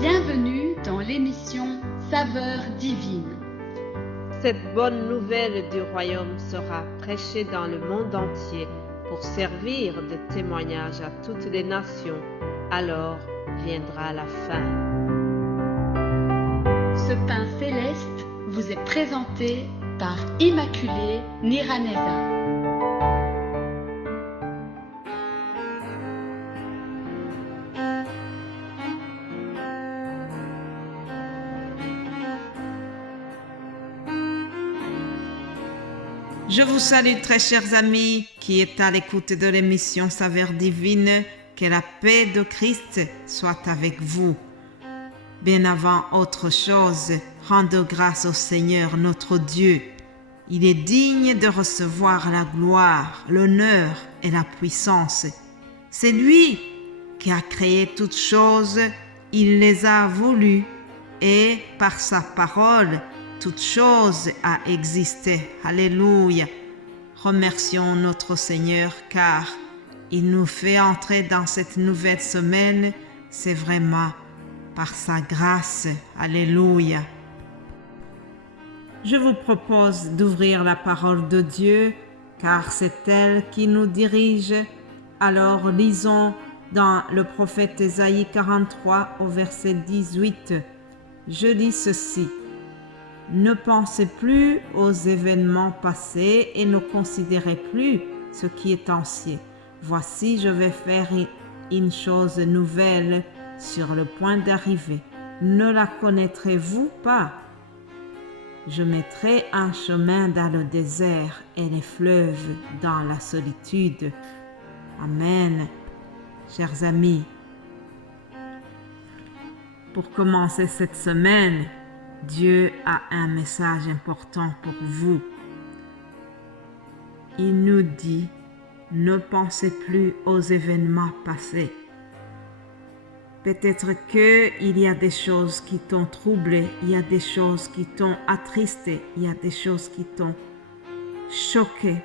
Bienvenue dans l'émission Saveurs divines. Cette bonne nouvelle du royaume sera prêchée dans le monde entier pour servir de témoignage à toutes les nations. Alors viendra la fin. Ce pain céleste vous est présenté par Immaculée Niraneza. Je vous salue très chers amis qui êtes à l'écoute de l'émission Saveurs divines. Que la paix de Christ soit avec vous. Bien avant autre chose, rendez grâce au Seigneur notre Dieu. Il est digne de recevoir la gloire, l'honneur et la puissance. C'est lui qui a créé toutes choses, il les a voulues et par sa parole, toute chose a existé. Alléluia. Remercions notre Seigneur car il nous fait entrer dans cette nouvelle semaine. C'est vraiment par sa grâce. Alléluia. Je vous propose d'ouvrir la parole de Dieu car c'est elle qui nous dirige. Alors lisons dans le prophète Ésaïe 43 au verset 18. Je lis ceci. Ne pensez plus aux événements passés et ne considérez plus ce qui est ancien. Voici, je vais faire une chose nouvelle sur le point d'arriver. Ne la connaîtrez-vous pas? Je mettrai un chemin dans le désert et les fleuves dans la solitude. Amen. Chers amis, pour commencer cette semaine, Dieu a un message important pour vous. Il nous dit, ne pensez plus aux événements passés. Peut-être qu'il y a des choses qui t'ont troublé, il y a des choses qui t'ont attristé, il y a des choses qui t'ont choqué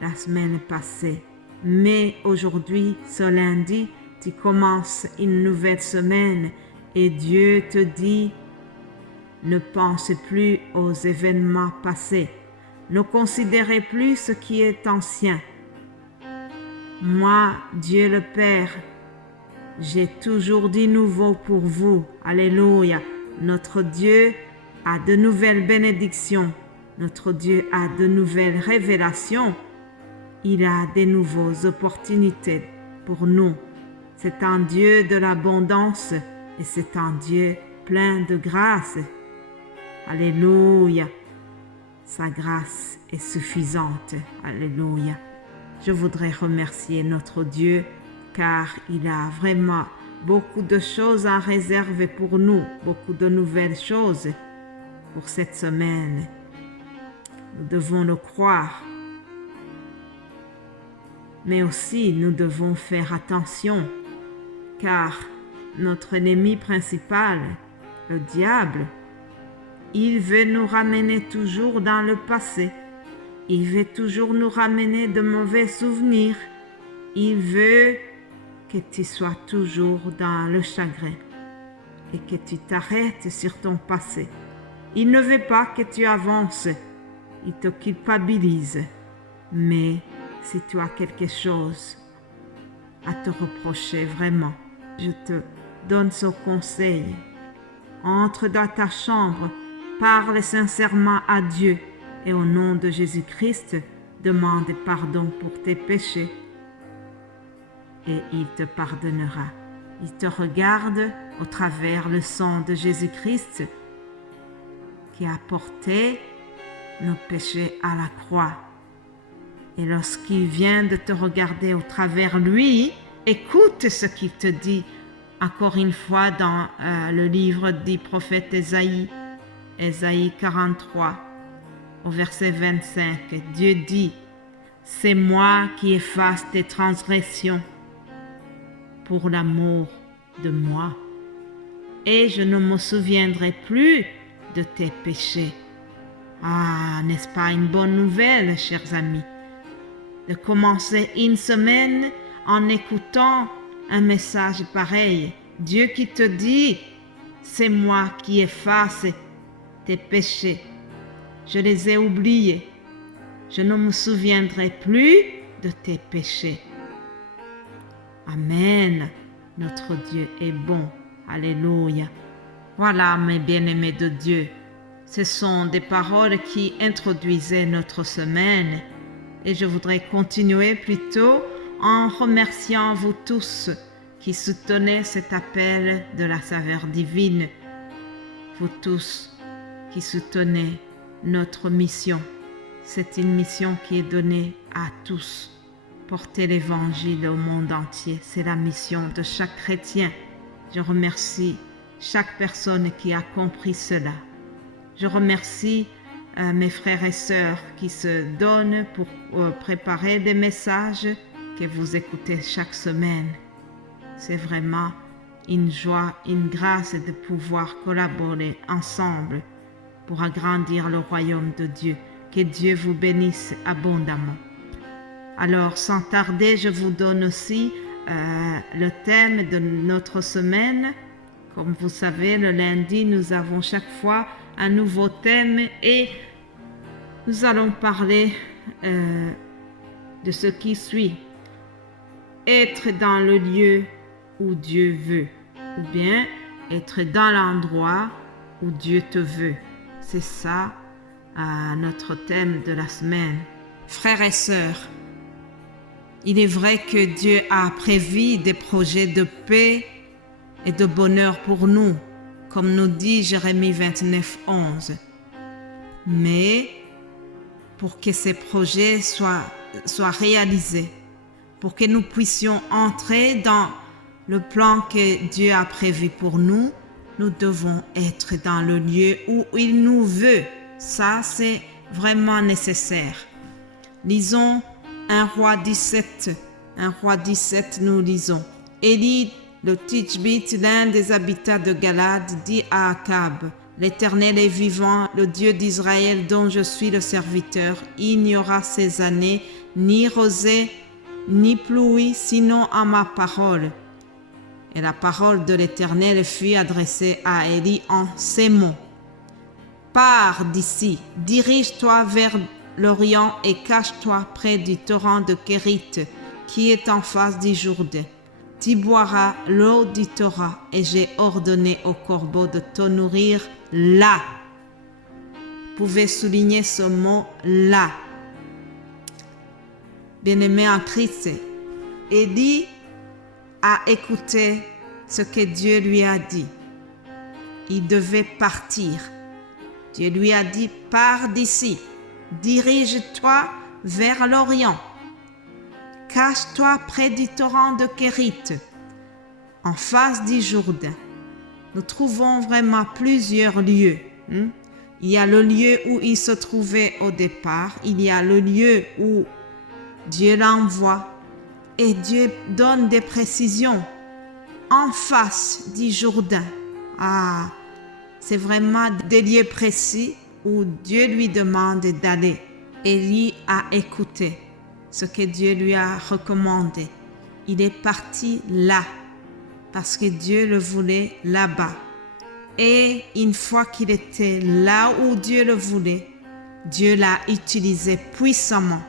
la semaine passée. Mais aujourd'hui, ce lundi, tu commences une nouvelle semaine et Dieu te dit, ne pensez plus aux événements passés. Ne considérez plus ce qui est ancien. Moi, Dieu le Père, j'ai toujours dit nouveau pour vous. Alléluia. Notre Dieu a de nouvelles bénédictions. Notre Dieu a de nouvelles révélations. Il a de nouvelles opportunités pour nous. C'est un Dieu de l'abondance et c'est un Dieu plein de grâce. Alléluia. Sa grâce est suffisante. Alléluia. Je voudrais remercier notre Dieu car il a vraiment beaucoup de choses à réserver pour nous, beaucoup de nouvelles choses pour cette semaine. Nous devons le croire. Mais aussi, nous devons faire attention car notre ennemi principal, le diable, il veut nous ramener toujours dans le passé. Il veut toujours nous ramener de mauvais souvenirs. Il veut que tu sois toujours dans le chagrin et que tu t'arrêtes sur ton passé. Il ne veut pas que tu avances. Il te culpabilise. Mais si tu as quelque chose à te reprocher vraiment, je te donne ce conseil. Entre dans ta chambre, parle sincèrement à Dieu et au nom de Jésus-Christ, demande pardon pour tes péchés et il te pardonnera. Il te regarde au travers le sang de Jésus-Christ qui a porté nos péchés à la croix. Et lorsqu'il vient de te regarder au travers lui, écoute ce qu'il te dit encore une fois dans le livre du prophète Ésaïe 43, au verset 25. Dieu dit, c'est moi qui efface tes transgressions pour l'amour de moi, et je ne me souviendrai plus de tes péchés. Ah, n'est-ce pas une bonne nouvelle, chers amis, de commencer une semaine en écoutant un message pareil. Dieu qui te dit, c'est moi qui efface tes péchés. Je les ai oubliés. Je ne me souviendrai plus de tes péchés. Amen. Notre Dieu est bon. Alléluia. Voilà, mes bien-aimés de Dieu. Ce sont des paroles qui introduisaient notre semaine. Et je voudrais continuer plutôt en remerciant vous tous qui soutenez cet appel de la saveur divine. Vous tous qui soutenez notre mission. C'est une mission qui est donnée à tous. Porter l'évangile au monde entier, c'est la mission de chaque chrétien. Je remercie chaque personne qui a compris cela. Je remercie mes frères et sœurs qui se donnent pour préparer des messages que vous écoutez chaque semaine. C'est vraiment une joie, une grâce de pouvoir collaborer ensemble pour agrandir le royaume de Dieu. Que Dieu vous bénisse abondamment. Alors, sans tarder, je vous donne aussi le thème de notre semaine. Comme vous savez, le lundi, nous avons chaque fois un nouveau thème et nous allons parler de ce qui suit. Être dans le lieu où Dieu veut, ou bien être dans l'endroit où Dieu te veut. C'est ça notre thème de la semaine. Frères et sœurs, il est vrai que Dieu a prévu des projets de paix et de bonheur pour nous, comme nous dit Jérémie 29, 11. Mais pour que ces projets soient réalisés, pour que nous puissions entrer dans le plan que Dieu a prévu pour nous, nous devons être dans le lieu où il nous veut. Ça, c'est vraiment nécessaire. Lisons 1 Roi 17. 1 Roi 17, nous lisons. Élie, le Tishbite, l'un des habitants de Galade, dit à Akab, « L'Éternel est vivant, le Dieu d'Israël dont je suis le serviteur. Il n'y aura ces années ni rosée, ni pluie, sinon à ma parole. » Et la parole de l'Éternel fut adressée à Élie en ces mots. « Pars d'ici, dirige-toi vers l'Orient et cache-toi près du torrent de Kérit, qui est en face du Jourdain. Tu boiras l'eau du torrent et j'ai ordonné au corbeau de te nourrir là. » Vous pouvez souligner ce mot là. Bien-aimé en Christ, Élie a écouté ce que Dieu lui a dit. Il devait partir. Dieu lui a dit, pars d'ici, dirige-toi vers l'Orient, cache-toi près du torrent de Kérit, en face du Jourdain. Nous trouvons vraiment plusieurs lieux. Il y a le lieu où il se trouvait au départ, il y a le lieu où Dieu l'envoie et Dieu donne des précisions en face du Jourdain. C'est vraiment des lieux précis où Dieu lui demande d'aller. Élie a écouté ce que Dieu lui a recommandé. Il est parti là parce que Dieu le voulait là-bas. Et une fois qu'il était là où Dieu le voulait, Dieu l'a utilisé puissamment.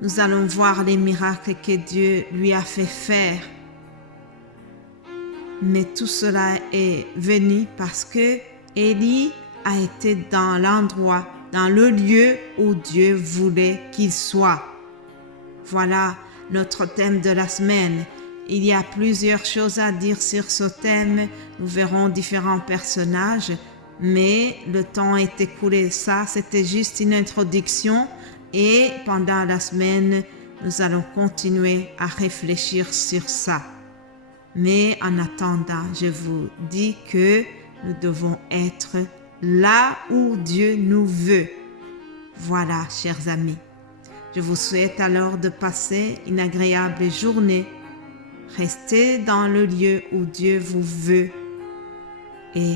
Nous allons voir les miracles que Dieu lui a fait faire. Mais tout cela est venu parce que Élie a été dans l'endroit, dans le lieu où Dieu voulait qu'il soit. Voilà notre thème de la semaine. Il y a plusieurs choses à dire sur ce thème. Nous verrons différents personnages, mais le temps est écoulé. Ça, c'était juste une introduction. Et pendant la semaine, nous allons continuer à réfléchir sur ça. Mais en attendant, je vous dis que nous devons être là où Dieu nous veut. Voilà, chers amis. Je vous souhaite alors de passer une agréable journée. Restez dans le lieu où Dieu vous veut et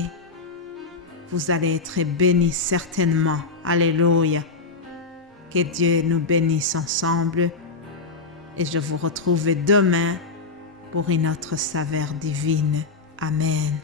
vous allez être bénis certainement. Alléluia. Que Dieu nous bénisse ensemble et je vous retrouve demain pour une autre saveur divine. Amen.